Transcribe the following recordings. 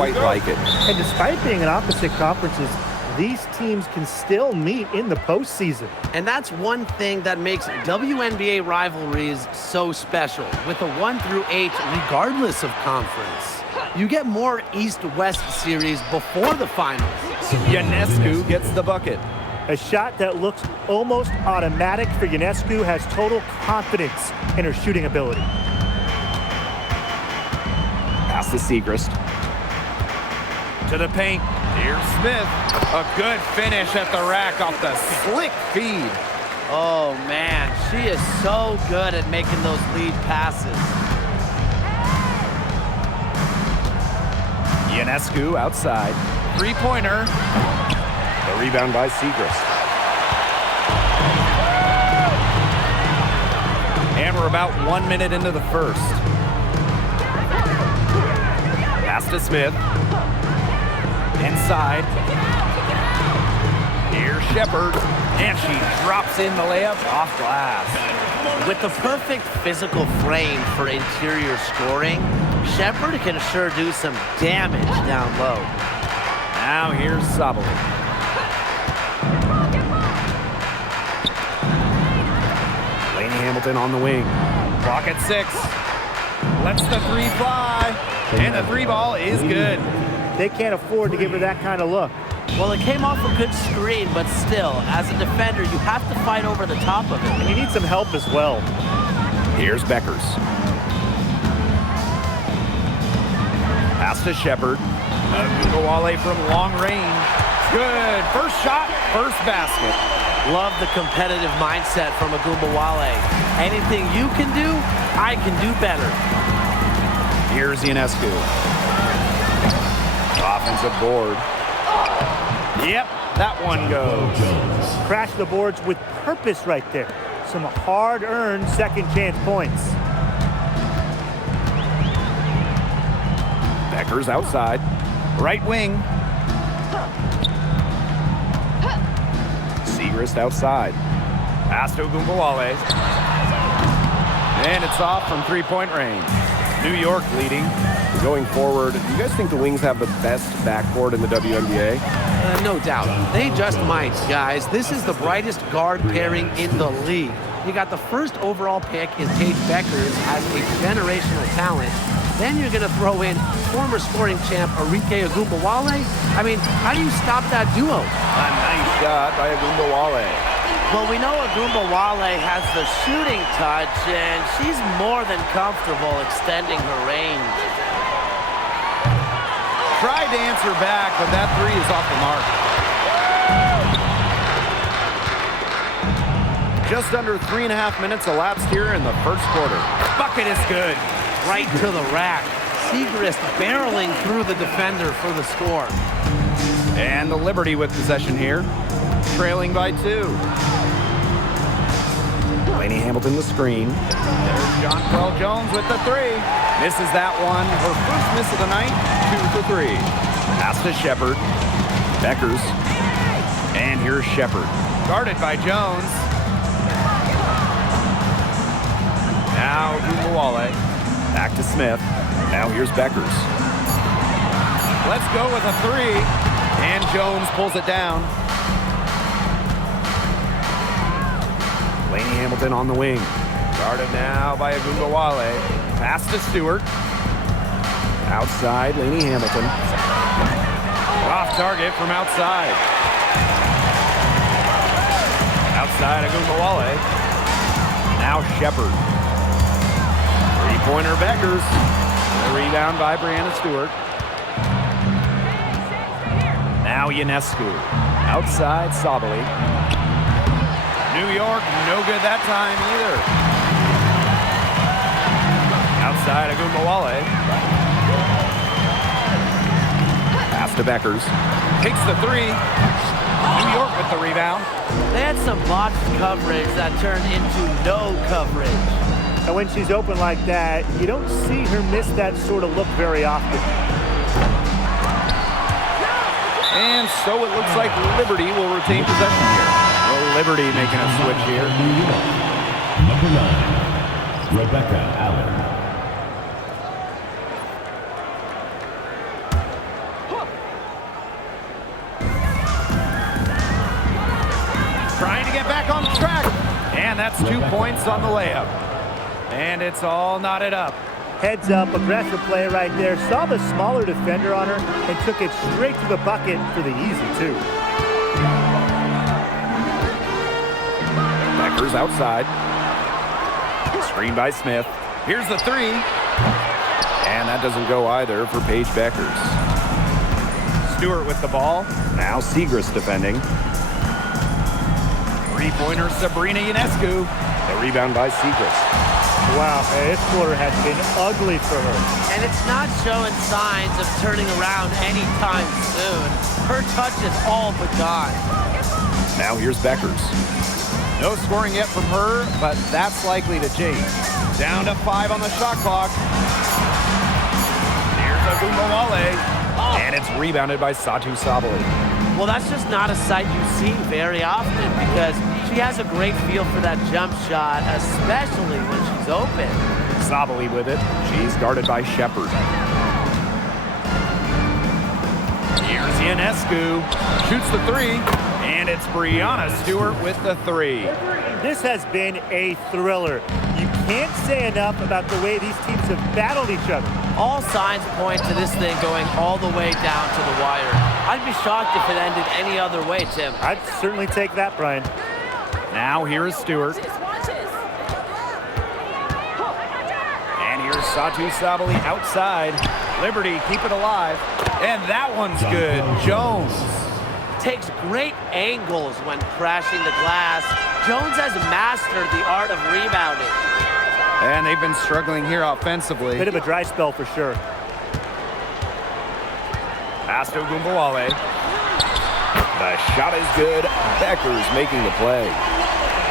quite like it. And despite being in opposite conferences, these teams can still meet in the postseason. And that's one thing that makes WNBA rivalries so special. With a 1-8, regardless of conference, you get more East-West series before the finals. Ionescu gets the bucket. A shot that looks almost automatic for Ionescu has total confidence in her shooting ability. Pass to Siegrist. To the paint. Here's Smith. A good finish at the rack off the slick feed. Oh, man, she is so good at making those lead passes. Ionescu outside. Three-pointer. The rebound by Siegrist. And we're about 1 minute into the first. Pass to Smith. Inside. Here's Shepherd. And she drops in the layup off glass. With the perfect physical frame for interior scoring, Shepherd can sure do some damage down low. Now here's Sabali. Laney Hamilton on the wing. Clock at 6. Lets the three fly. And the three ball is good. They can't afford to give her that kind of look. Well, it came off a good screen, but still, as a defender, you have to fight over the top of it. And you need some help as well. Here's Beckers. Pass to Shepherd. Ogunbowale from long range. Good. First shot, first basket. Love the competitive mindset from Ogunbowale. Anything you can do, I can do better. Here's Ionescu. Offensive board. Yep, that one goes. Crash the boards with purpose right there. Some hard-earned second chance points. Beckers outside. Right wing. Siegrist outside. Pass to Ogunbowale. And it's off from three-point range. New York leading. Going forward, do you guys think the Wings have the best backcourt in the WNBA? No doubt. They just might, guys. This is the brightest guard pairing in the league. You got the first overall pick in Paige Beckers as a generational talent. Then you're going to throw in former scoring champ Arike Ogunbowale. I mean, how do you stop that duo? A nice shot by Ogunbowale. Well, we know Ogunbowale has the shooting touch, and she's more than comfortable extending her range. Tried to answer back, but that three is off the mark. Just under 3.5 minutes elapsed here in the first quarter. Bucket is good. Right to the rack. Siegrist barreling through the defender for the score. And the Liberty with possession here. Trailing by 2. Laney Hamilton the screen. There's Jonquel Jones with the three. Misses that one. Her first miss of the night. 2 for 3. Pass to Shepherd. Beckers. And here's Shepherd. Guarded by Jones. Now Ogunbowale. Back to Smith. Now here's Beckers. Let's go with a three. And Jones pulls it down. Laney Hamilton on the wing. Guarded now by Ogunbowale. Pass to Stewart. Outside, Laney Hamilton. Off target from outside. Outside, Ogunbowale. Now Shepherd. Three-pointer Beckers. The rebound by Brianna Stewart. Now Ionescu. Outside, Sabali. New York, no good that time either. Outside, Ogunbowale. Pass to Beckers. Takes the three. New York with the rebound. They had some botched coverage that turned into no coverage. And when she's open like that, you don't see her miss that sort of look very often. And so it looks like Liberty will retain possession here. Well, Liberty making a switch here. Number 9, Rebecca Allen. that's 2 points on the layup. And it's all knotted up. Heads up, aggressive play right there. Saw the smaller defender on her and took it straight to the bucket for the easy two. Beckers outside. Screen by Smith. Here's the three. And that doesn't go either for Paige Beckers. Stewart with the ball. Now Segrist defending. Three-pointer Sabrina Ionescu. The rebound by Segrist. Wow, this quarter has been ugly for her. And it's not showing signs of turning around anytime soon. Her touch is all but gone. Now here's Beckers. No scoring yet from her, but that's likely to change. Down to 5 on the shot clock. Here's Agumbawale. And it's rebounded by Satu Sabali. Well, that's just not a sight you see very often because she has a great feel for that jump shot, especially when she's open. Sabali with it. She's guarded by Shepard. Here's Ionescu. Shoots the three. And it's Brianna Stewart with the three. This has been a thriller. You can't say enough about the way these teams have battled each other. All signs point to this thing going all the way down to the wire. I'd be shocked if it ended any other way, Tim. I'd certainly take that, Brian. Now here is Stewart. And here's Satu Sabali outside. Liberty, keep it alive. And that one's good. Jones. Takes great angles when crashing the glass. Jones has mastered the art of rebounding. And they've been struggling here offensively. Bit of a dry spell for sure. Pass to Agumbawale. The shot is good. Beckers making the play.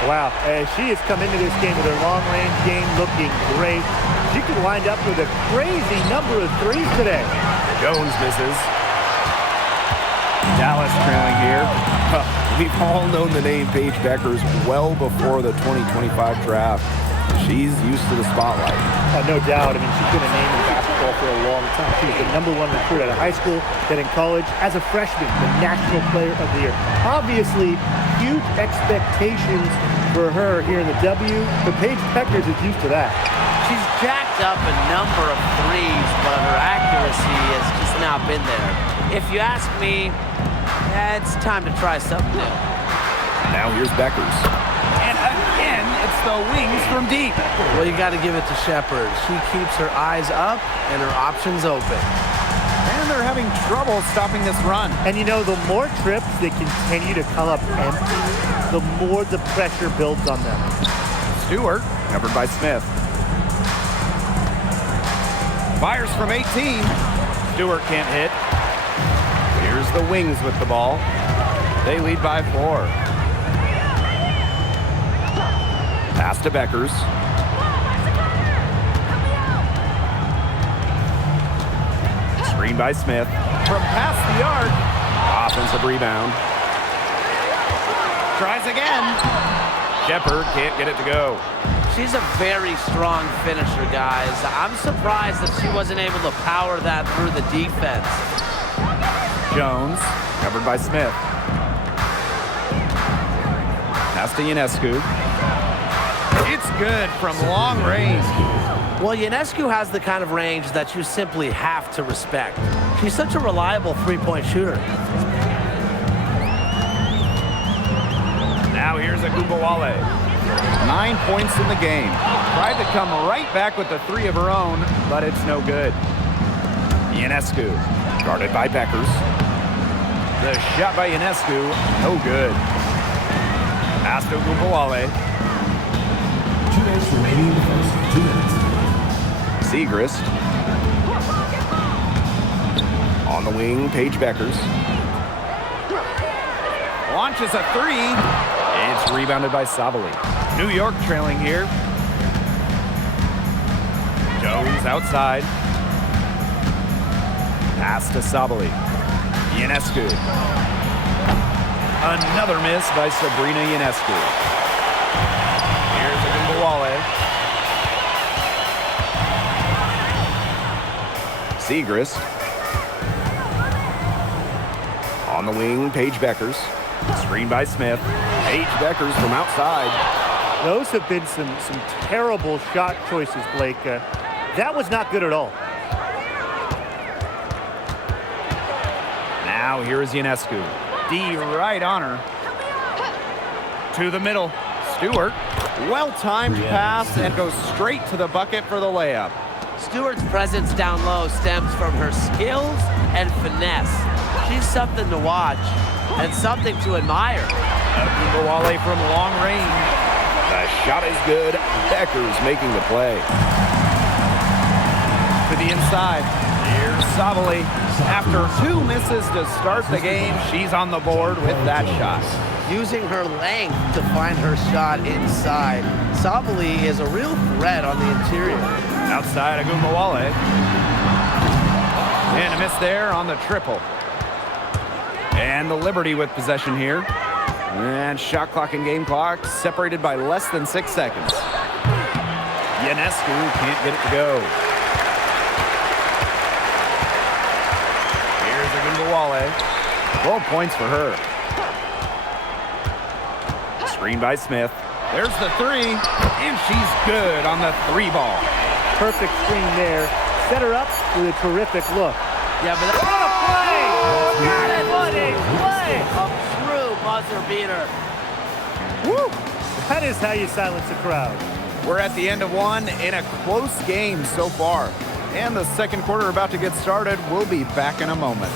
Wow, she has come into this game with her long-range game looking great. She could wind up with a crazy number of threes today. Jones misses. Dallas trailing here. We've all known the name Paige Beckers well before the 2025 draft. She's used to the spotlight. No doubt. I mean, she's been a name in basketball for a long time. She was the #1 recruit out of high school, then in college. As a freshman, the National Player of the Year. Obviously, huge expectations for her here in the W, but Paige Beckers is used to that. She's jacked up a number of threes, but her accuracy has just not been there. If you ask me, it's time to try something new. Now here's Beckers. And again, it's the wings from deep. Well, you got to give it to Shepard. She keeps her eyes up and her options open. And they're having trouble stopping this run. And you know, the more trips they continue to come up empty, the more the pressure builds on them. Stewart, covered by Smith. Fires from 18. Stewart can't hit. Here's the Wings with the ball. They lead by 4. Pass to Beckers. Screen by Smith. From past the arc. Offensive rebound. Tries again. Shepard can't get it to go. She's a very strong finisher, guys. I'm surprised that she wasn't able to power that through the defense. Jones, covered by Smith. Pass to Ionescu. It's good from long range. Well, Ionescu has the kind of range that you simply have to respect. She's such a reliable three-point shooter. Now here's Agumbawale. 9 points in the game. Tried to come right back with the three of her own, but it's no good. Ionescu, guarded by Beckers. The shot by Ionescu, no good. Pass to Agumbawale. 2 minutes remaining in the first. 2 minutes. Segrist. On the wing, Paige Beckers. Launches a three. It's rebounded by Sabali. New York trailing here. Jones outside. Pass to Sabali. Ionescu. Another miss by Sabrina Ionescu. Here's Agumbawale. Segrist. On the wing, Paige Beckers. Screen by Smith. Paige Beckers from outside. Those have been some terrible shot choices, Blake. That was not good at all. Now here is Ionescu. D right on her. To the middle. Stewart. Well-timed pass and goes straight to the bucket for the layup. Stewart's presence down low stems from her skills and finesse. She's something to watch and something to admire. Agumbawale from long range. The shot is good. Beckers making the play. To the inside. Here's Sabali. After 2 misses to start the game, she's on the board with that shot. Using her length to find her shot inside. Sabali is a real threat on the interior. Outside Agumbawale. And a miss there on the triple. And the Liberty with possession here. And shot clock and game clock separated by less than 6 seconds. Ionescu can't get it to go. Here's Agumbawale. 12 points for her. Screen by Smith. There's the three, and she's good on the 3 ball. Perfect screen there. Set her up with a terrific look. Yeah, but what a play! Got it! What a play! A true buzzer beater. Woo! That is how you silence a crowd. We're at the end of one in a close game so far. And the second quarter about to get started. We'll be back in a moment.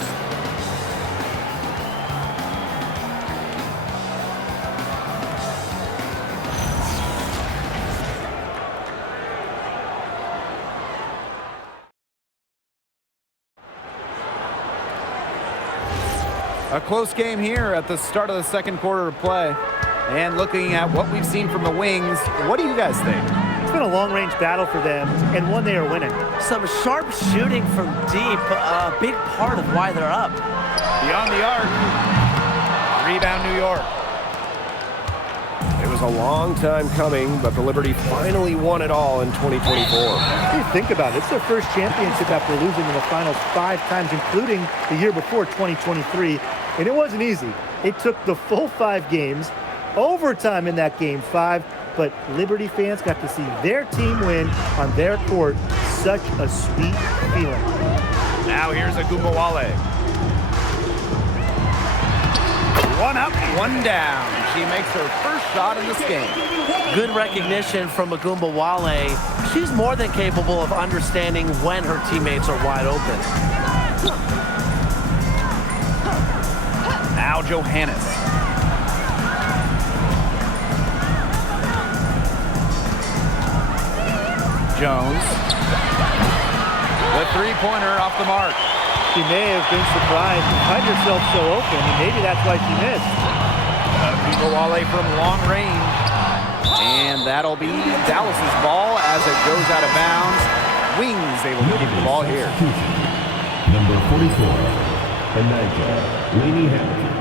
A close game here at the start of the second quarter of play. And looking at what we've seen from the Wings, what do you guys think? It's been a long-range battle for them, and one they are winning. Some sharp shooting from deep, a big part of why they're up. Beyond the arc. Rebound New York. It was a long time coming, but the Liberty finally won it all in 2024. Hey, think about it. It's their first championship after losing in the finals 5 times, including the year before, 2023. And it wasn't easy. It took the full 5 games, overtime in that game 5, but Liberty fans got to see their team win on their court. Such a sweet feeling. Now here's Agumbawale. 1 up, 1 down. She makes her first shot in this game. Good recognition from Agumbawale. She's more than capable of understanding when her teammates are wide open. Now Johannes. Jones. The 3-pointer off the mark. She may have been surprised to find herself so open, and maybe that's why she missed. Agumbawale from long range. And that'll be Dallas's ball as it goes out of bounds. Wings able to keep the ball here. Number 44, Anija Lainey Hamilton.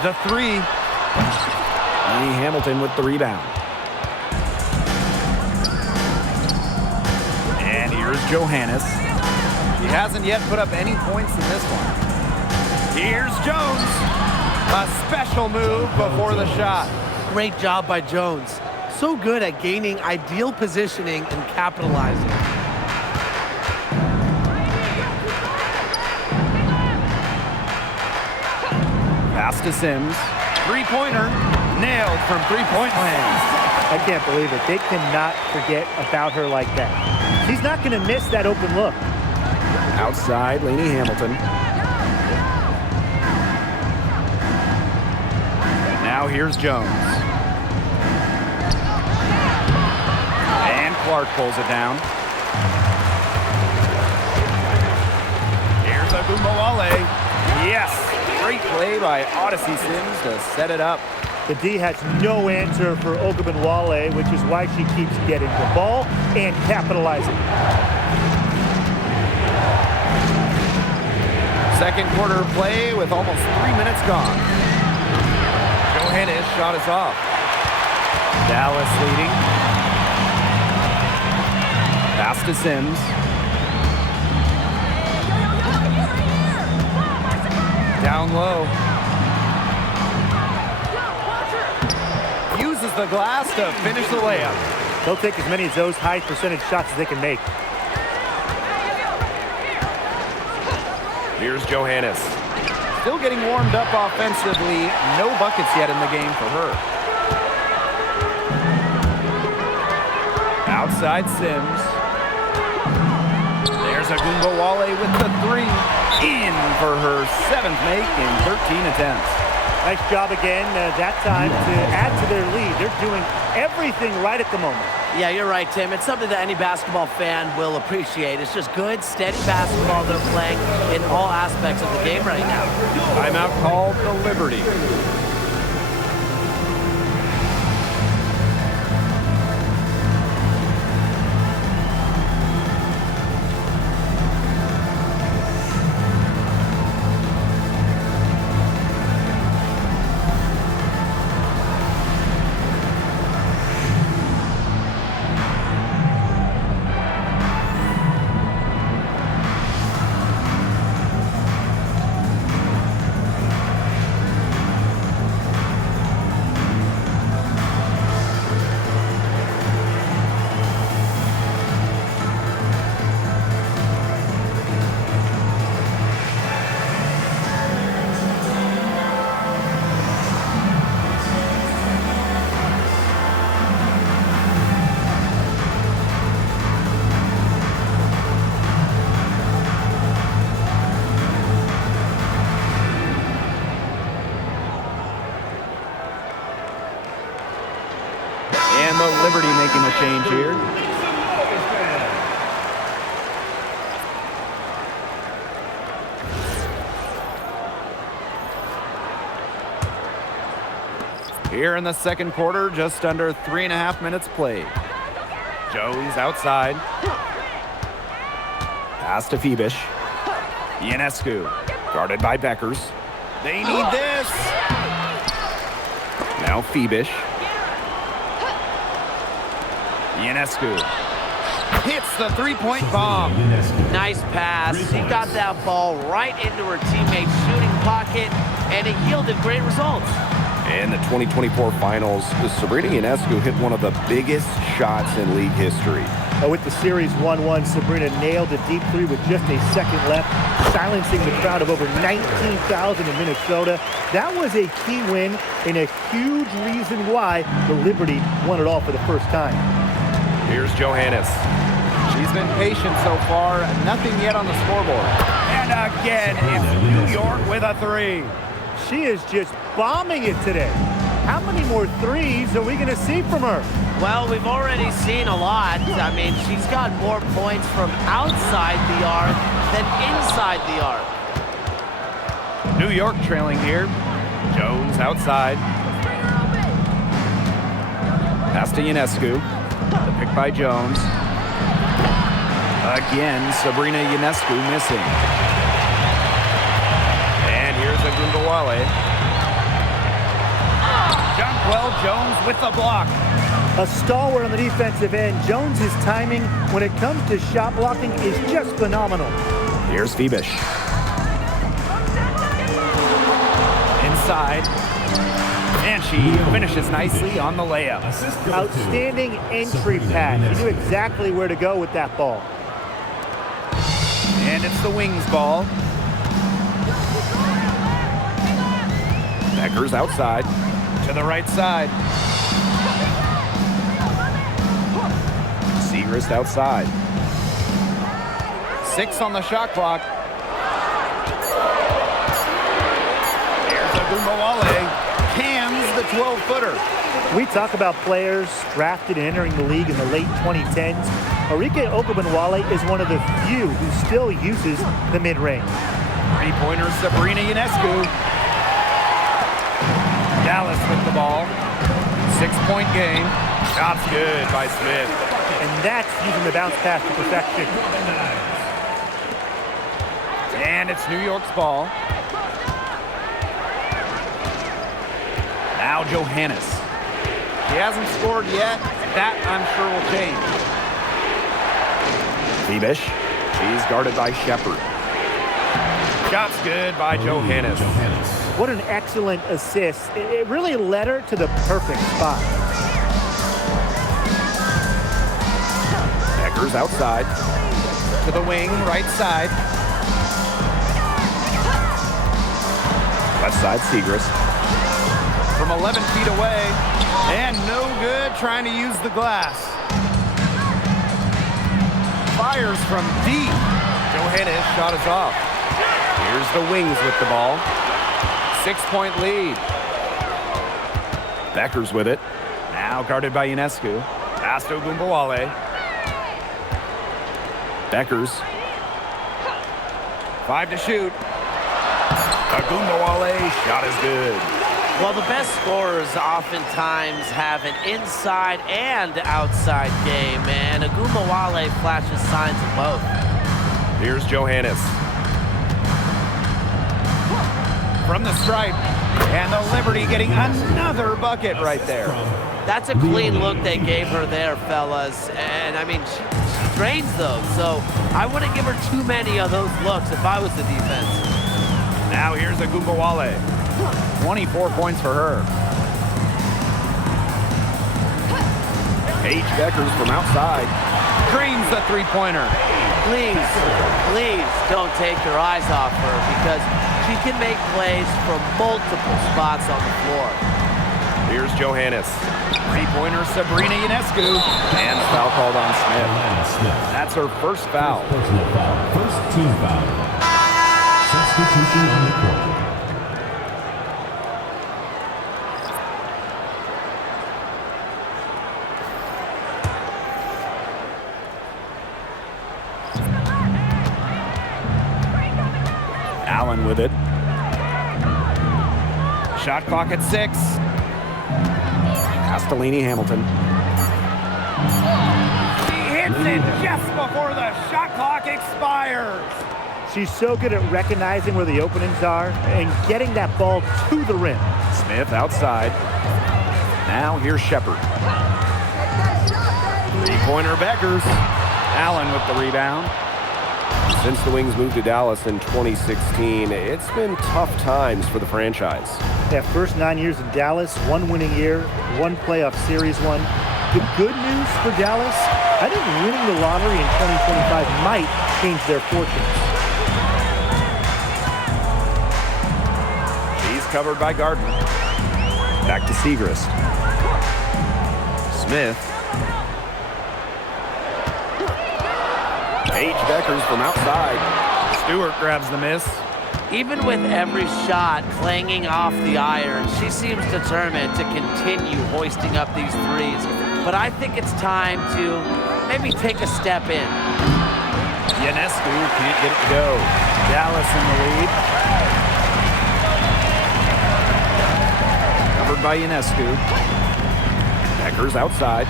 The 3. Lainey Hamilton with the rebound. And here's Johannes. She hasn't yet put up any points in this one. Here's Jones. A special move before the shot. Great job by Jones. So good at gaining ideal positioning and capitalizing. Pass to Sims. 3-pointer. Nailed from 3-point land. I can't believe it. They cannot forget about her like that. She's not going to miss that open look. Outside, Lainey Hamilton. Now here's Jones. And Clark pulls it down. Here's Agumbawale. Yes! Great play by Odyssey Sims to set it up. The D has no answer for Ogunbowale, which is why she keeps getting the ball and capitalizing. Second quarter play with almost 3 minutes gone. Johannes shot us off. Dallas leading. Pass to Sims. down low. Uses the glass to finish the layup. They'll take as many of those high percentage shots as they can make. Here's Johannes. Still getting warmed up offensively. No buckets yet in the game for her. Outside Sims. There's Agumbawale with the three. In for her 7th make in 13 attempts. Nice job again that time to add to their lead. They're doing everything right at the moment. Yeah, you're right, Tim. It's something that any basketball fan will appreciate. It's just good, steady basketball they're playing in all aspects of the game right now. Timeout called the Liberty. And the Liberty making the change here. Here in the second quarter, just under 3.5 minutes played. Jones outside. Pass to Phoebish. Ionescu, guarded by Beckers. They need this. Now Phoebish. Ionescu hits the three-point bomb. Nice pass. She got that ball right into her teammate's shooting pocket, and it yielded great results. In the 2024 finals, Sabrina Ionescu hit one of the biggest shots in league history. With the series 1-1, Sabrina nailed a deep three with just a second left, silencing the crowd of over 19,000 in Minnesota. That was a key win and a huge reason why the Liberty won it all for the first time. Here's Johannes. She's been patient so far. Nothing yet on the scoreboard. And again, it's New York with a three. She is just bombing it today. How many more threes are we going to see from her? Well, we've already seen a lot. I mean, she's got more points from outside the arc than inside the arc. New York trailing here. Jones outside. Pass to Ionescu. The pick by Jones. Again, Sabrina Ionescu missing. And here's Agumbawale. Jonquel Jones with the block. A stalwart on the defensive end. Jones's timing when it comes to shot blocking is just phenomenal. Here's Phoebish. Inside. And she finishes nicely on the layup. Outstanding entry pass. She knew exactly where to go with that ball. And it's the Wings ball. Beckers outside. To the right side. Segrist outside. 6 on the shot clock. There's Agumbawale. Cams the 12-footer. We talk about players drafted and entering the league in the late 2010s. Arike Ogunbowale is one of the few who still uses the mid-range. Three-pointer Sabrina Ionescu. Dallas with the ball. 6-point game. Shots good by Smith. And that's using the bounce pass to perfection. And it's New York's ball. Now Johannes. She hasn't scored yet. That, I'm sure, will change. Phoebish. She's guarded by Shepard. Shots good by Johannes. What an excellent assist. It really led her to the perfect spot. Beckers outside. To the wing, right side. Left side, Segrist. From 11 feet away. And no good trying to use the glass. Fires from deep. Johannes shot is off. Here's the Wings with the ball. 6-point lead. Beckers with it. Now guarded by Ionescu. Pass to Ogunbowale. Beckers. 5 to shoot. Ogunbowale, shot is good. Well, the best scorers oftentimes have an inside and outside game, and Ogunbowale flashes signs of both. Here's Johannes. From the stripe. And the Liberty getting another bucket right there. That's a clean look they gave her there, fellas. And, I mean, she drains those, so I wouldn't give her too many of those looks if I was the defense. Now here's Ogunbowale. 24 points for her. Paige Beckers from outside. Drains the three-pointer. Please don't take your eyes off her because she can make plays from multiple spots on the floor. Here's Johannes. Three-pointer, Sabrina Ionescu. And foul called on Smith. That's her first foul. Personal foul. First team foul. Substitution on the court. Allen with it. Shot clock at 6. Castellini Hamilton. She hits it just before the shot clock expires. She's so good at recognizing where the openings are and getting that ball to the rim. Smith outside. Now here's Shepard. Three-pointer Beckers. Allen with the rebound. Since the Wings moved to Dallas in 2016, it's been tough times for the franchise. That first 9 years in Dallas, 1 winning year, 1 playoff series won. The good news for Dallas, I think winning the lottery in 2025 might change their fortunes. She's covered by Gardner. Back to Segrist. Smith. Paige Beckers from outside. Stewart grabs the miss. Even with every shot clanging off the iron, she seems determined to continue hoisting up these threes. But I think it's time to maybe take a step in. Ionescu can't get it to go. Dallas in the lead. Covered by Ionescu. Beckers outside.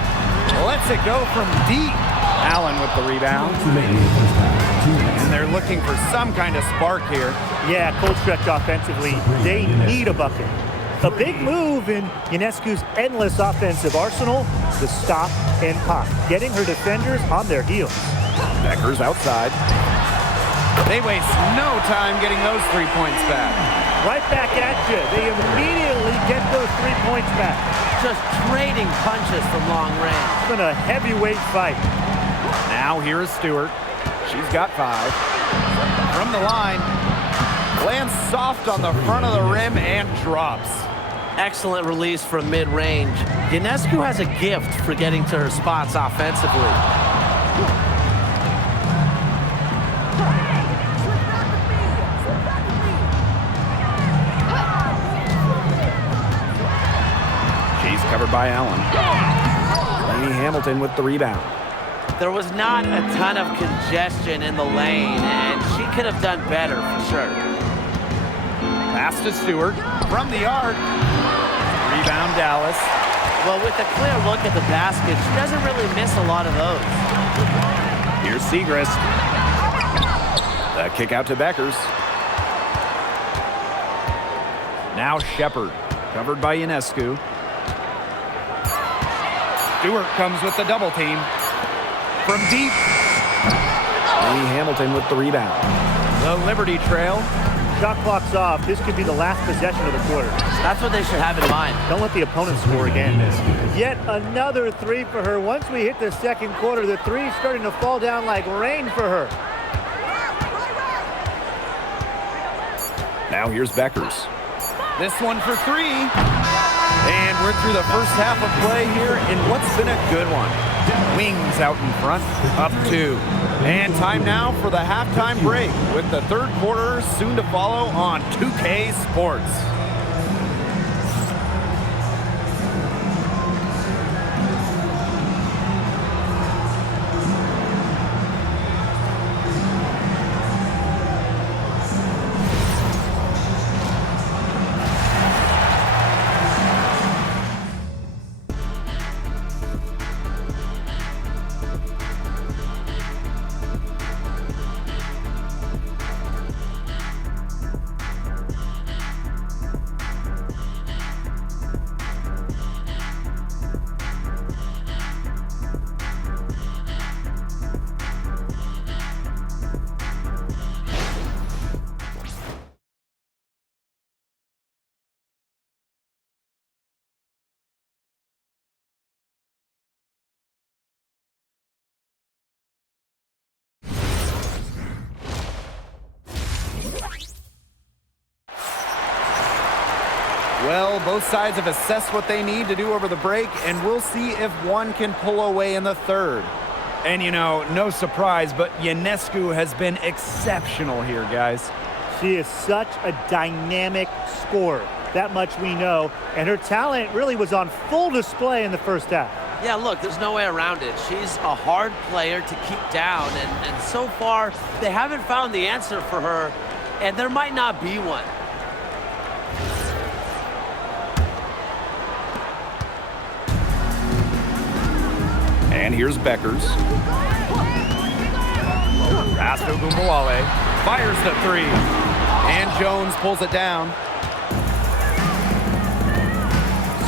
Lets it go from deep. Allen with the rebound. Remaining in the first half. 2 minutes. And they're looking for some kind of spark here. Yeah, cold stretch offensively. They need a bucket. A big move in Ionescu's endless offensive arsenal, the stop and pop, getting her defenders on their heels. Beckers outside. They waste no time getting those 3 points back. Right back at you. They immediately get those 3 points back. Just trading punches from long range. It's been a heavyweight fight. Now here is Stewart. She's got 5. From the line, lands soft on the front of the rim and drops. Excellent release from mid-range. Ionescu has a gift for getting to her spots offensively. She's covered by Allen. Lainey Hamilton with the rebound. There was not a ton of congestion in the lane, and she could have done better for sure. Pass to Stewart. From the arc. Rebound Dallas. Well, with a clear look at the basket, she doesn't really miss a lot of those. Here's Segrist. The kick out to Beckers. Now Shepard. Covered by Ionescu. Stewart comes with the double team. From deep. Lainey Hamilton with the rebound. The Liberty trail. shot clock's off. This could be the last possession of the quarter. That's what they should have in mind. Don't let the opponent score again. Yet another three for her. Once we hit the second quarter, the three's starting to fall down like rain for her. Now here's Beckers. This one for three. And we're through the first half of play here in what's been a good one. Wings out in front, up 2. And time now for the halftime break with the third quarter soon to follow on 2K Sports. Well, both sides have assessed what they need to do over the break, and we'll see if one can pull away in the third. And, you know, no surprise, but Ionescu has been exceptional here, guys. She is such a dynamic scorer. That much we know. And her talent really was on full display in the first half. Yeah, look, there's no way around it. She's a hard player to keep down, and so far, they haven't found the answer for her, and there might not be one. And here's Beckers. Pass to Ogunbowale. Fires the three. And Jones pulls it down.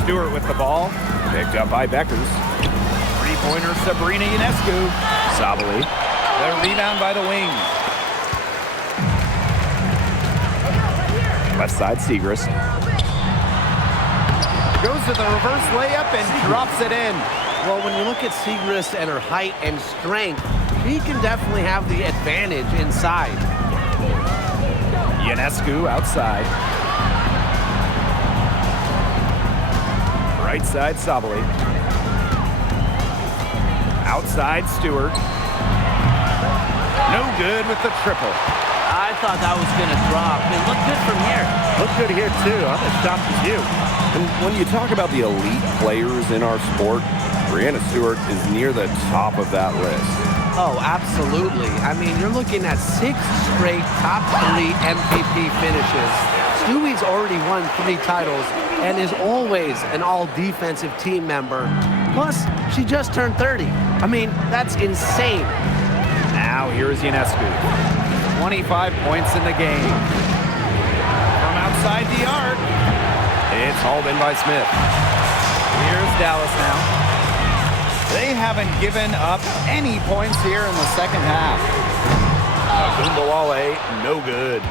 Stewart with the ball. Picked up by Beckers. Three-pointer Sabrina Ionescu. Sabali. The rebound by the wings. Left side, Siegrist. Goes to the reverse layup and drops it in. Well, when you look at Siegrist and her height and strength, she can definitely have the advantage inside. Ionescu outside. Right side, Sabali. Outside, Stewart. No good with the triple. I thought that was going to drop. It looked good from here. Looked good here, too. I'm as shocked as you. And when you talk about the elite players in our sport, Breanna Stewart is near the top of that list. Oh, absolutely. I mean, you're looking at 6 straight top 3 MVP finishes. Stewie's already won 3 titles and is always an all-defensive team member. Plus, she just turned 30. I mean, that's insane. Now here's Ionescu. 25 points in the game. From outside the arc. It's hauled in by Smith. Here's Dallas now. They haven't given up any points here in the second half. Ogunbowale, no good.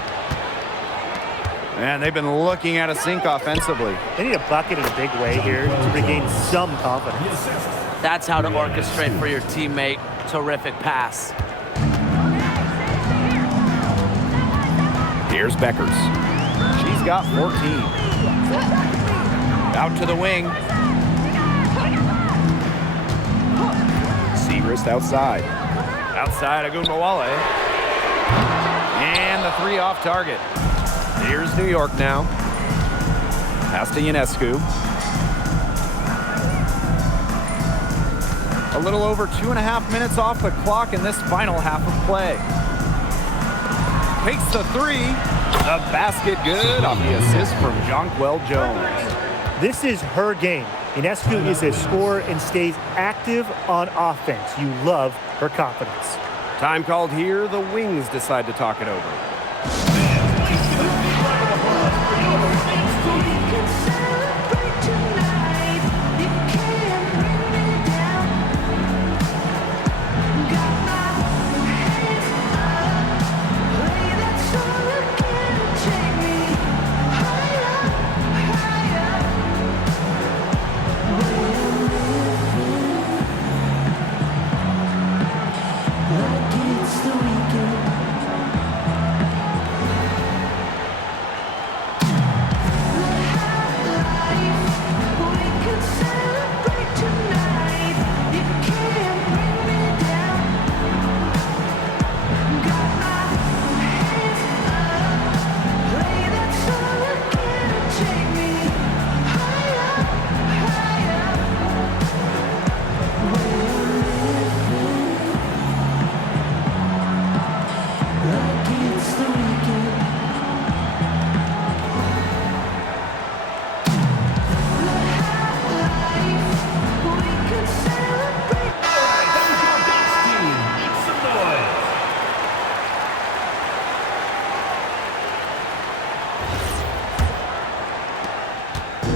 Man, they've been looking at a sink offensively. They need a bucket in a big way here to regain some confidence. That's how to orchestrate for your teammate. Terrific pass. Here's Beckers. She's got 14. Out to the wing. Siegrist outside. Outside Ogunbowale. And the three off target. Here's New York now. Pass to Ionescu. A little over 2.5 minutes off the clock in this final half of play. Takes the three. The basket good off the assist from Jonquel Jones. This is her game. Ionescu is a scorer and stays active on offense. You love her confidence. Time called here. The Wings decide to talk it over.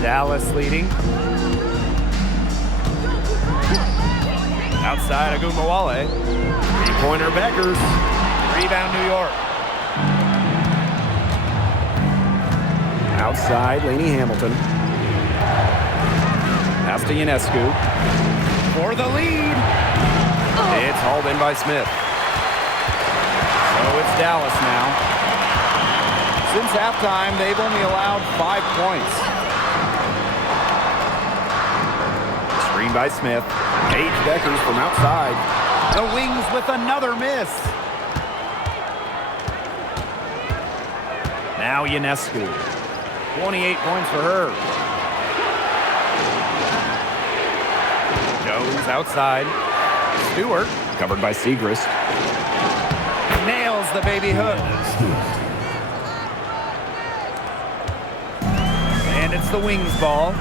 Dallas leading. Outside Agumbawale. Three-pointer Beckers. Rebound New York. Outside Laney Hamilton. Pass to Ionescu. For the lead. It's hauled in by Smith. So it's Dallas now. Since halftime, they've only allowed 5 points. Screen by Smith. Paige Beckers from outside. The Wings with another miss. Now Ionescu. 28 points for her. Jones outside. Stewart, covered by Siegrist. Nails the baby hook. And it's the Wings ball.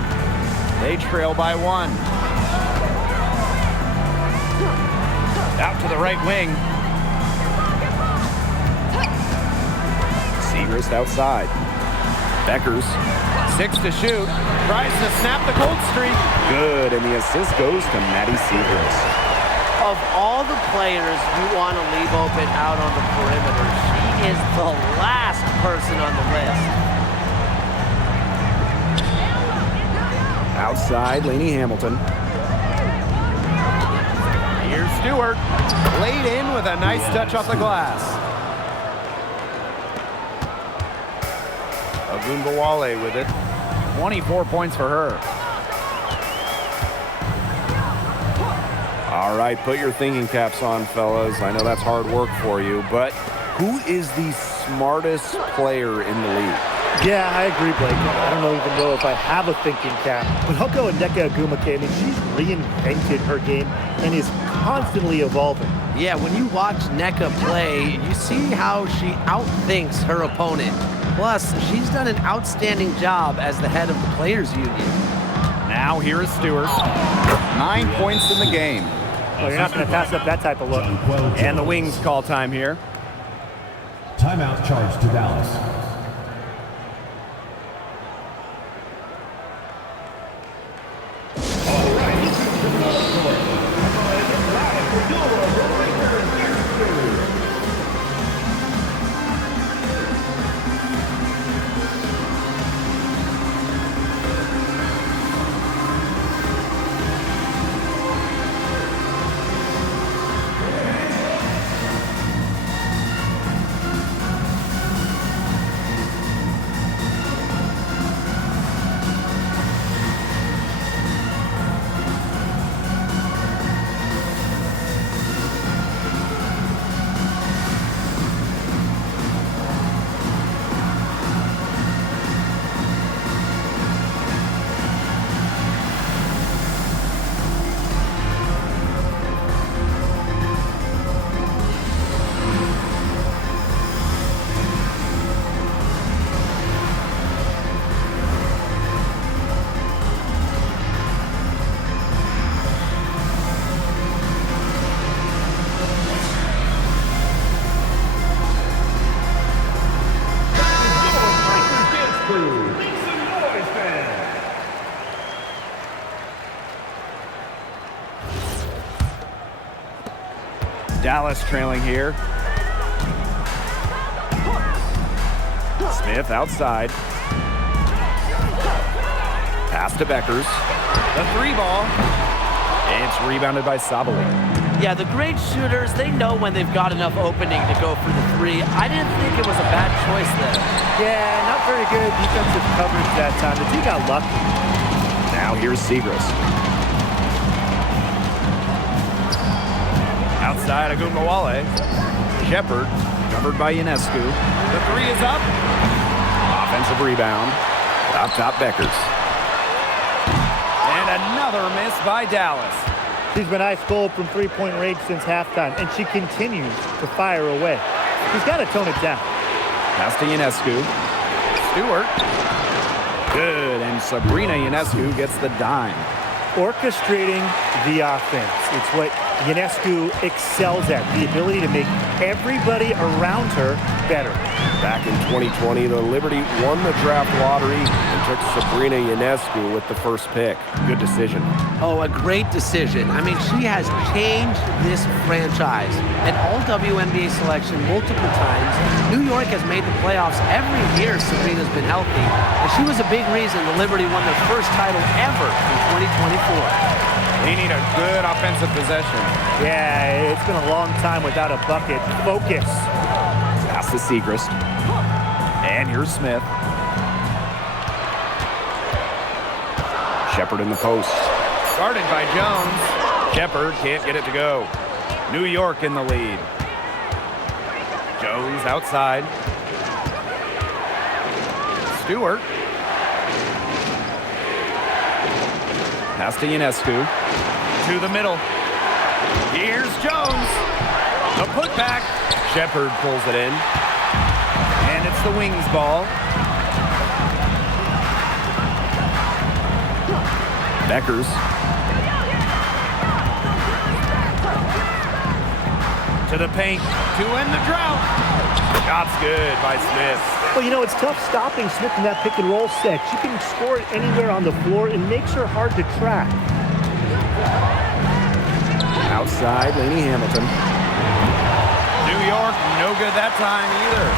They trail by 1. Out to the right wing. Siegrist outside. Beckers, 6 to shoot. Tries to snap the cold streak. Good, and the assist goes to Maddie Siegrist. Of all the players you want to leave open out on the perimeter, she is the last person on the list. Outside, Laney Hamilton. Here's Stewart. Laid in with a nice touch off the glass. Agumbawale with it. 24 points for her. All right, put your thinking caps on, fellas. I know that's hard work for you, but who is the smartest player in the league? Yeah, I agree, Blake. I don't even know if I have a thinking cap, but I'll go with Nneka Ogwumike. I mean, she's reinvented her game and is constantly evolving. Yeah, when you watch Nneka play, you see how she outthinks her opponent. Plus, she's done an outstanding job as the head of the Players Union. Now here is Stewart. 9 points in the game. Well, you're not going to pass up that type of look. And the Wings call time here. Timeout charge to Dallas. Dallas trailing here. Smith outside. Pass to Beckers. The 3 ball. It's rebounded by Sabali. Yeah, the great shooters, they know when they've got enough opening to go for the 3. I didn't think it was a bad choice there. Yeah, not very good defensive coverage that time. The team got lucky. Now here's Siegrist. Outside Agumbawale. Shepard, covered by Ionescu. The 3 is up. Offensive rebound. Up top Beckers. And another miss by Dallas. She's been ice cold from three-point range since halftime, and she continues to fire away. She's got to tone it down. Pass to Ionescu. Stewart. Good, and Sabrina Ionescu gets the dime. orchestrating the offense. It's what Ionescu excels at, the ability to make everybody around her better. Back in 2020, the Liberty won the draft lottery and took Sabrina Ionescu with the first pick. Good decision. Oh, a great decision. I mean, she has changed this franchise. An all-WNBA selection multiple times. New York has made the playoffs every year Sabrina's been healthy. And she was a big reason the Liberty won their first title ever in 2024. They need a good offensive possession. Yeah, it's been a long time without a bucket. Focus. Pass to Siegrist. And here's Smith. Shepard in the post. Guarded by Jones. Shepard can't get it to go. New York in the lead. Jones outside. Stewart. Pass to Ionescu. To the middle. Here's Jones. The putback. Shepard pulls it in. And it's the Wings ball. Beckers. To the paint. To end the drought. Shot's good by Smith. Well, you know, it's tough stopping Smith in that pick and roll set. She can score it anywhere on the floor. It makes her hard to track. Outside, Lainey Hamilton. New York, no good that time either.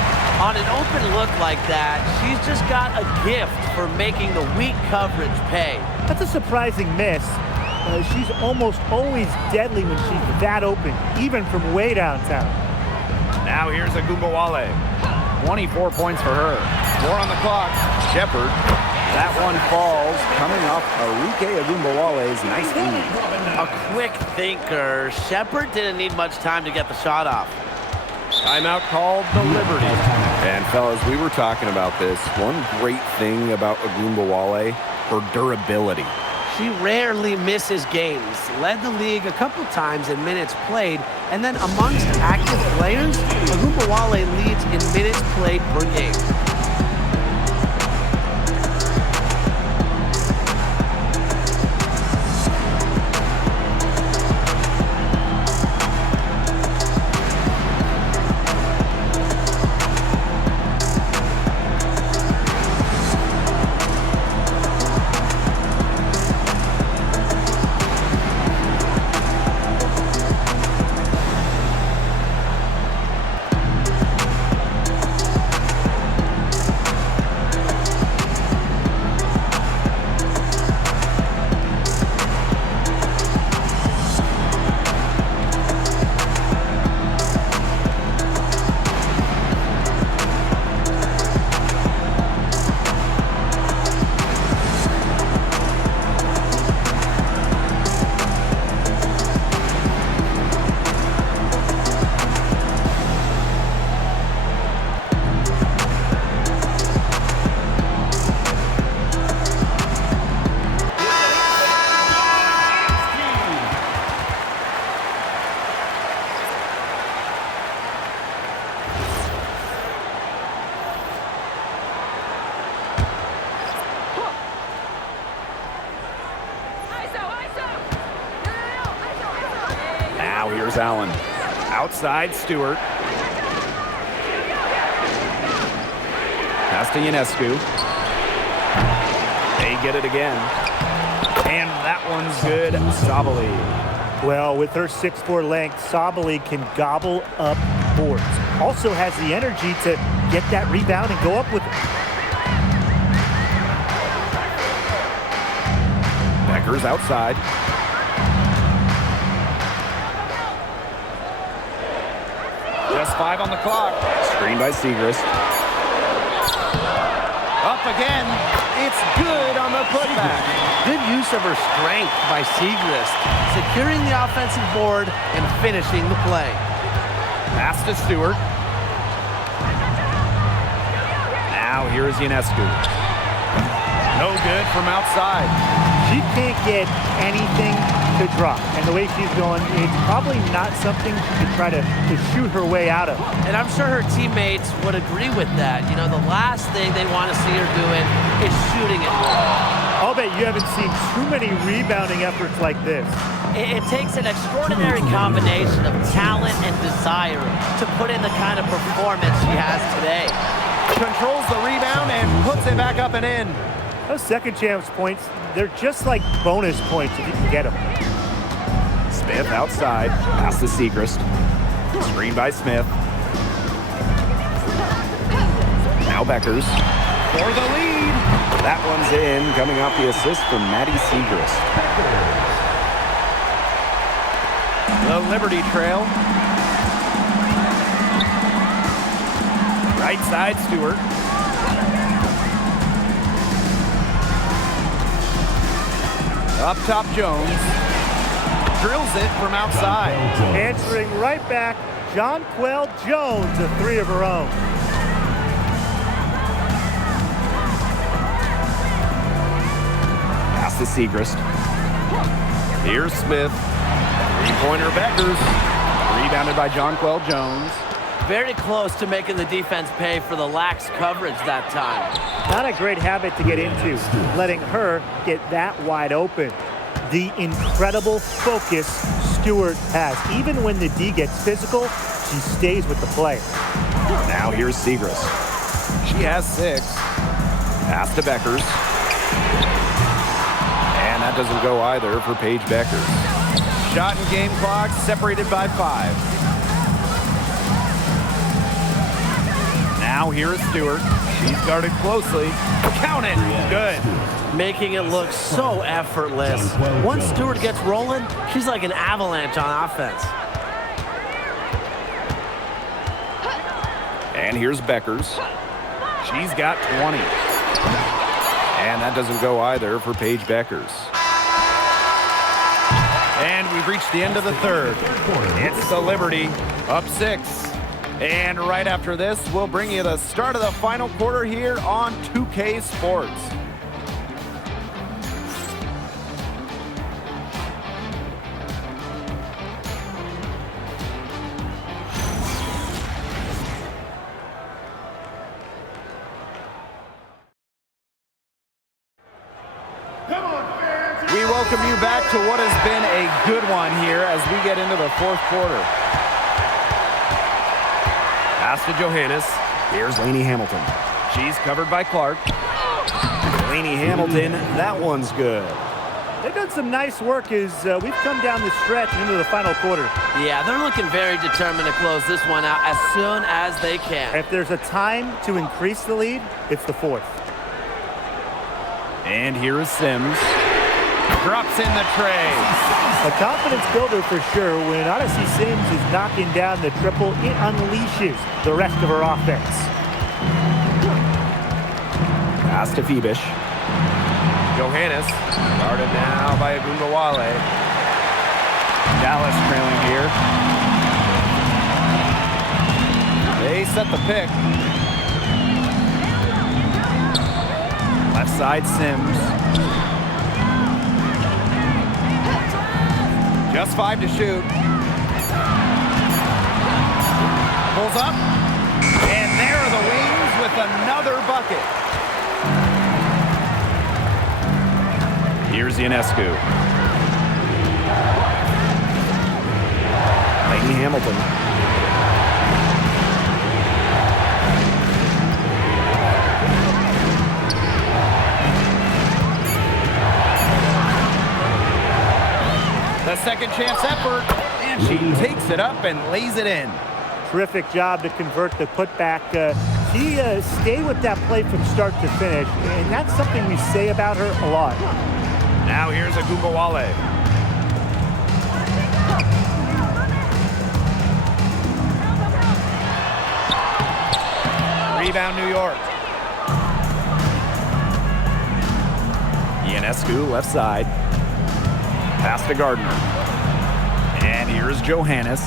On an open look like that, she's just got a gift for making the weak coverage pay. That's a surprising miss. She's almost always deadly when she's that open, even from way downtown. Now here's Agumbawale. 24 points for her. 4 on the clock. Shepard. That one falls, coming off Arike Agumbawale's nice feed. A quick thinker. Shepard didn't need much time to get the shot off. Timeout called the Liberty. And fellas, we were talking about this. One great thing about Agumbawale, her durability. She rarely misses games. Led the league a couple times in minutes played, and then amongst active players, Agumbawale leads in minutes played per game. Now here's Allen. Outside, Stewart. Pass to Ionescu. They get it again. And that one's good. Sabali. Well, with her 6'4" length, Sabali can gobble up boards. Also has the energy to get that rebound and go up with it. Beckers outside. Just 5 on the clock. Screen by Siegrist. Up again. It's good on the putback. Good use of her strength by Siegrist, securing the offensive board and finishing the play. Pass to Stewart. Now here's Ionescu. No good from outside. She can't get anything to drop. And the way she's going, it's probably not something she could try to shoot her way out of. And I'm sure her teammates would agree with that. You know, the last thing they want to see her doing is shooting it more. I'll bet you haven't seen too many rebounding efforts like this. It takes an extraordinary combination of talent and desire to put in the kind of performance she has today. Controls the rebound and puts it back up and in. Those second chance points, they're just like bonus points if you can get them. Smith outside. Pass to Segrist. Screen by Smith. Now Beckers for the lead. That one's in, coming off the assist from Maddie Segrist. The Liberty Trail. Right side, Stewart. Up top, Jones. Drills it from outside. Answering right back, Jonquel Jones, a three of her own. Pass to Segrist. Here's Smith. Three-pointer Beckers. Rebounded by Jonquel Jones. Very close to making the defense pay for the lax coverage that time. Not a great habit to get into, letting her get that wide open. The incredible focus Stewart has. Even when the D gets physical, she stays with the play. Now here's Segrist. She has 6. Pass to Beckers. And that doesn't go either for Paige Beckers. Shot and game clock separated by 5. Now here's Stewart. She's guarded closely. Count it. Good. Making it look so effortless. Once Stewart gets rolling, she's like an avalanche on offense. And here's Beckers. She's got 20. And that doesn't go either for Paige Beckers. And we've reached the end of the third. It's the Liberty up 6. And right after this, we'll bring you the start of the final quarter here on 2K Sports. We welcome you back to what has been a good one here as we get into the fourth quarter. Pass to Johannes. Here's Lainey Hamilton. She's covered by Clark. Lainey Hamilton, that one's good. They've done some nice work as we've come down the stretch into the final quarter. Yeah, they're looking very determined to close this one out as soon as they can. If there's a time to increase the lead, it's the fourth. And here is Sims. Drops in the tray. A confidence builder for sure. When Odyssey Sims is knocking down the triple, it unleashes the rest of her offense. Pass to Phoebish. Johannes, guarded now by Agumbawale. Dallas trailing here. They set the pick. Left side, Sims. Just 5 to shoot. Pulls up. And there are the Wings with another bucket. Here's Ionescu. Lainey Hamilton. The second chance effort, and she takes it up and lays it in. Terrific job to convert the putback. She stayed with that play from start to finish, and that's something we say about her a lot. Now here's Agumbawale. Rebound, New York. Ionescu, left side. Pass to Gardner. And here's Johannes.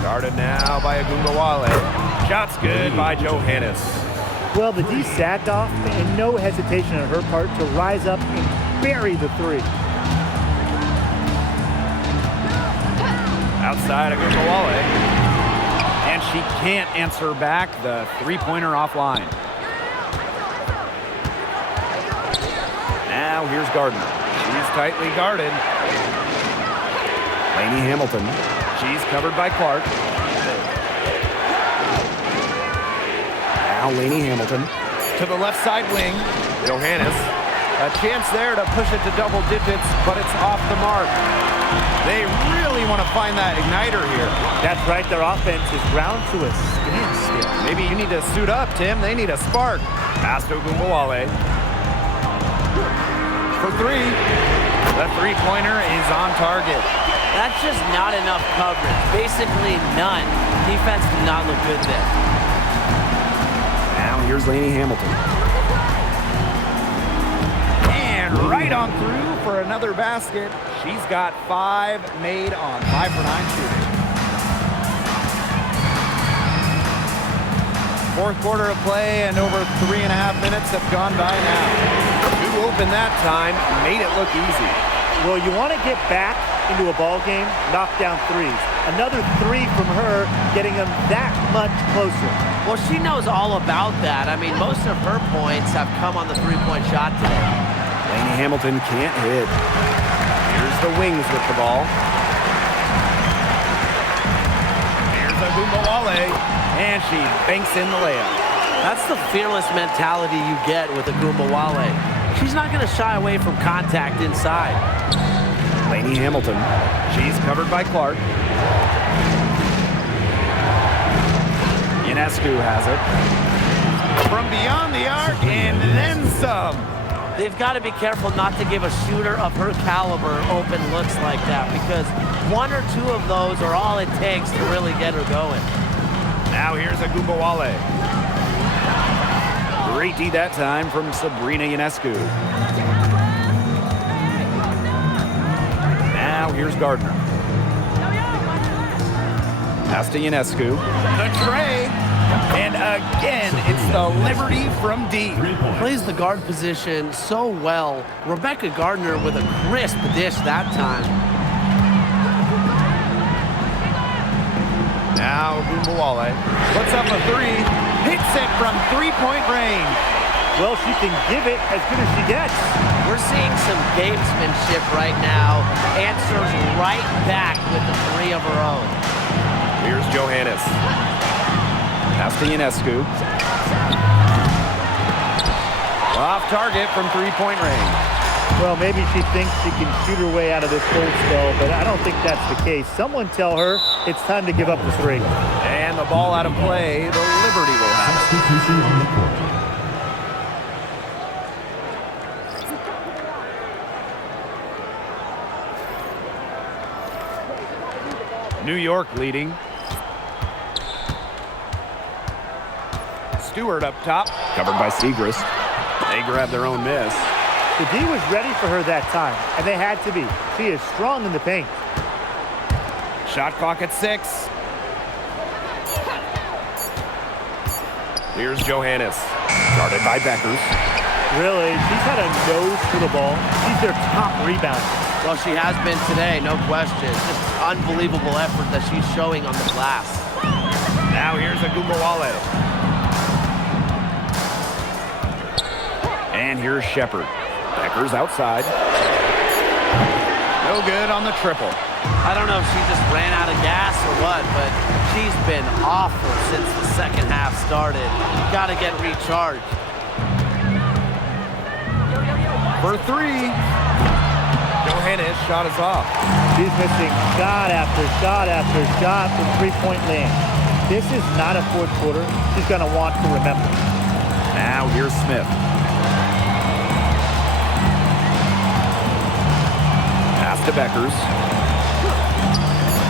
Guarded now by Agumbawale. Shot's good by Johannes. Well, the D sagged off, and no hesitation on her part to rise up and bury the three. Outside Agumbawale. And she can't answer back the three-pointer offline. Now here's Gardner. She's tightly guarded. Lainey Hamilton. She's covered by Clark. Now Lainey Hamilton. To the left side wing. Johannes. A chance there to push it to double digits, but it's off the mark. They really want to find that igniter here. That's right. Their offense is ground to a standstill. Maybe you need to suit up, Tim. They need a spark. Pass to Ogunbowale. For three. The three-pointer is on target. That's just not enough coverage. Basically none. Defense did not look good there. Now here's Lainey Hamilton. And right on through for another basket. She's got 5 made on 5 for 9 shooting. Fourth quarter of play and over 3.5 minutes have gone by now. Who opened that time made it look easy. Well, you want to get back into a ball game, knock down threes. Another 3 from her, getting them that much closer. Well, she knows all about that. I mean, most of her points have come on the three-point shot today. Lainey Hamilton can't hit. Here's the wings with the ball. Here's Ogunbowale, and she banks in the layup. That's the fearless mentality you get with Ogunbowale. She's not going to shy away from contact inside. Lainey Hamilton. She's covered by Clark. Ionescu has it. From beyond the arc and then some. They've got to be careful not to give a shooter of her caliber open looks like that, because 1 or 2 of those are all it takes to really get her going. Now here's Ogunbowale. Great D that time from Sabrina Ionescu. Now here's Gardner. Pass to Ionescu. The tray. And again, it's the Liberty from deep. Plays the guard position so well. Rebecca Gardner with a crisp dish that time. Now Ogunbowale puts up a 3. Hits it from three-point range. Well, she can give it as good as she gets. We're seeing some gamesmanship right now. Answers right back with the 3 of her own. Here's Johannes. Pass to Ionescu. Off target from three-point range. Well, maybe she thinks she can shoot her way out of this cold spell, but I don't think that's the case. Someone tell her it's time to give up the 3. And the ball out of play. The Liberty will have it. Substitution on the court. New York leading. Stewart up top, covered by Segrist. They grab their own miss. The D was ready for her that time, and they had to be. She is strong in the paint. Shot clock at 6. Here's Johannes, guarded by Beckers. Really, she's had a nose for the ball. She's their top rebounder. Well, she has been today, no question. Just unbelievable effort that she's showing on the glass. Now here's Ogunbowale. And here's Shepard. Beckers outside. No good on the triple. I don't know if she just ran out of gas or what, but she's been awful since the second half started. Got to get recharged. For 3. Johannes shot is off. She's missing shot after shot after shot from three-point land. This is not a fourth quarter she's going to want to remember. Now here's Smith. Pass to Beckers.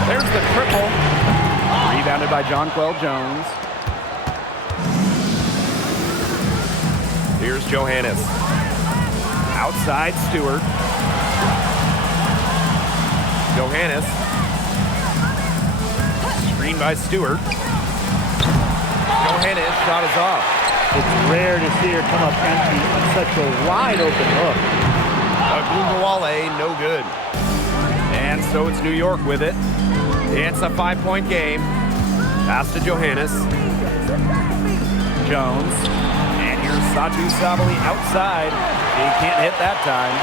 There's the triple. Rebounded by Jonquel Jones. Here's Johannes. Outside Stewart. Johannes. Screen by Stewart. Johannes shot is off. It's rare to see her come up empty on such a wide open look. Ogunbowale, no good. And so it's New York with it. It's a 5-point game. Pass to Johannes. Jones. And Here's Satu Sabali outside. He can't hit that time.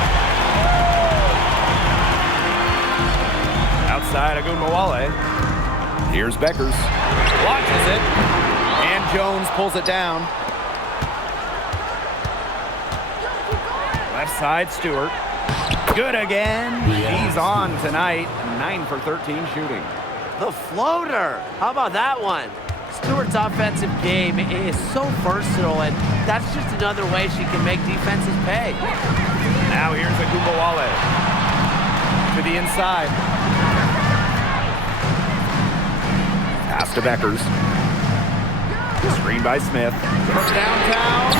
Outside Agumbawale. Here's Beckers. Launches it. And Jones pulls it down. Left side, Stewart. Good again. He's on tonight. 9 for 13 shooting. The floater. How about that one? Stewart's offensive game is so versatile, and that's just another way she can make defenses pay. Now here's Agumbawale. To the inside. Pass to Beckers. Screen by Smith. From downtown.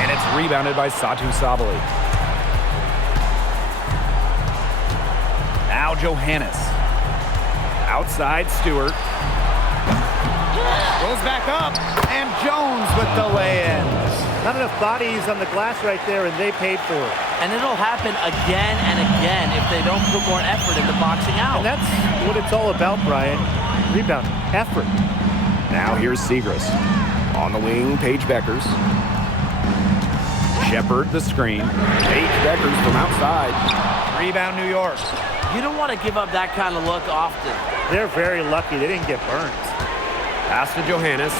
And it's rebounded by Satu Sabali. Now Johannes. Outside Stewart. Goes back up. And Jones with the lay-in. Not enough bodies on the glass right there, and they paid for it. And it'll happen again and again if they don't put more effort into boxing out. And that's what it's all about, Brian. Rebound, effort. Now here's Segrist. On the wing, Paige Beckers. Shepard the screen. Paige Beckers from outside. Rebound New York. You don't want to give up that kind of look often. They're very lucky they didn't get burnt. Pass to Johannes.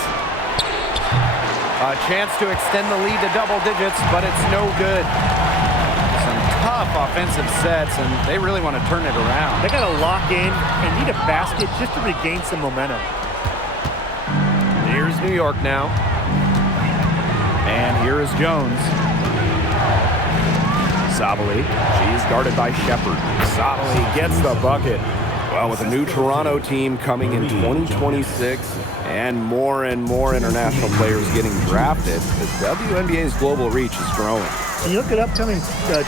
A chance to extend the lead to double digits, but it's no good. Some tough offensive sets, and they really want to turn it around. They got to lock in and need a basket just to regain some momentum. Here's New York now. And here is Jones. Sabali. She's guarded by Shepard. Sabali gets the bucket. Well, with a new Toronto team coming in 2026 and more international players getting drafted, the WNBA's global reach is growing. And you look at upcoming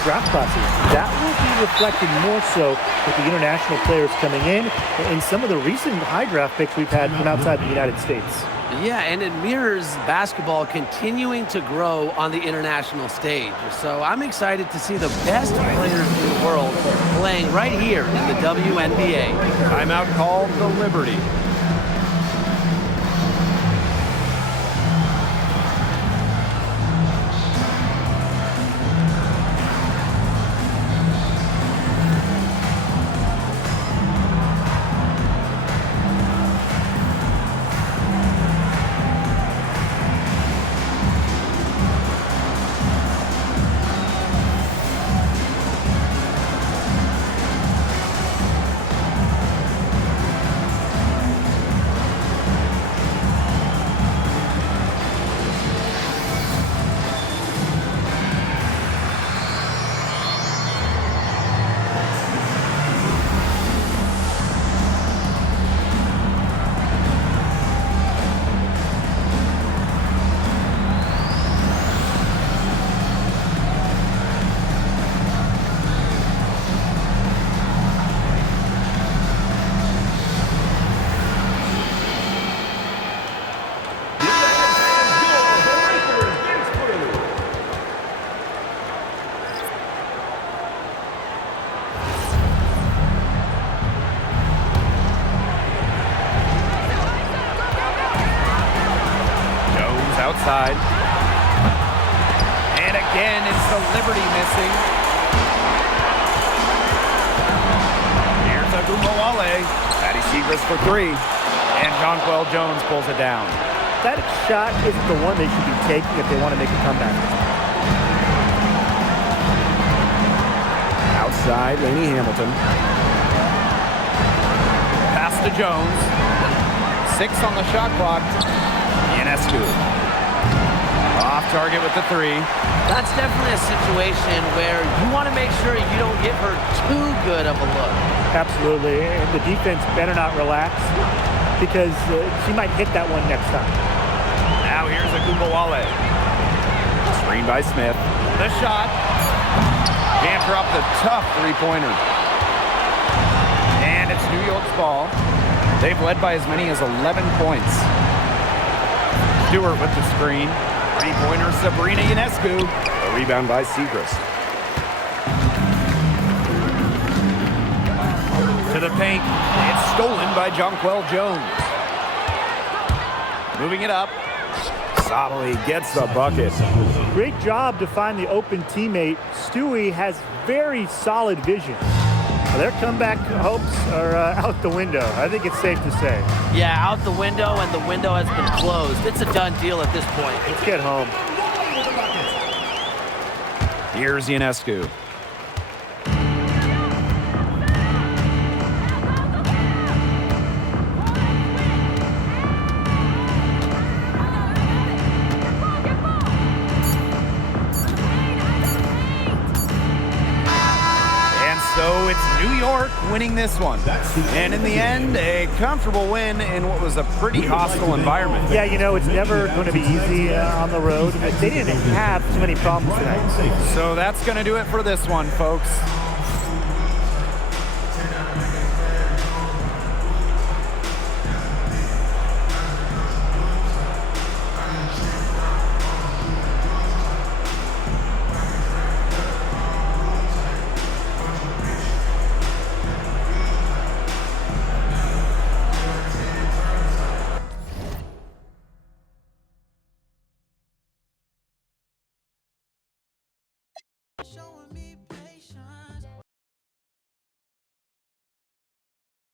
draft classes, that will be reflected more so with the international players coming in and some of the recent high draft picks we've had from outside the United States. Yeah, and it mirrors basketball continuing to grow on the international stage. So I'm excited to see the best players in the world playing right here in the WNBA. Timeout called the Liberty. Outside. And again, it's the Liberty missing. Here's Agumbawale. Patty Segrist for three. And Jonquel Jones pulls it down. That shot isn't the one they should be taking if they want to make a comeback. Outside, Lainey Hamilton. Pass to Jones. 6 on the shot clock. Ionescu. Off target with the three. That's definitely a situation where you want to make sure you don't give her too good of a look. Absolutely, and the defense better not relax because she might hit that one next time. Now here's Agumbawale. Screen by Smith. The shot. Can't drop the tough three-pointer. And it's New York's ball. They've led by as many as 11 points. Stewart with the screen. Three-pointer, Sabrina Ionescu. A rebound by Segrist. To the paint. It's stolen by Jonquel Jones. Moving it up. Zabali gets the bucket. Great job to find the open teammate. Stewie has very solid vision. Well, their comeback hopes are out the window. I think it's safe to say. Yeah, out the window, and the window has been closed. It's a done deal at this point. Let's get home. Here's Ionescu. So it's New York winning this one. And in the end, a comfortable win in what was a pretty hostile environment. Yeah, you know, it's never going to be easy on the road. They didn't have too many problems tonight. So that's going to do it for this one, folks. Showing me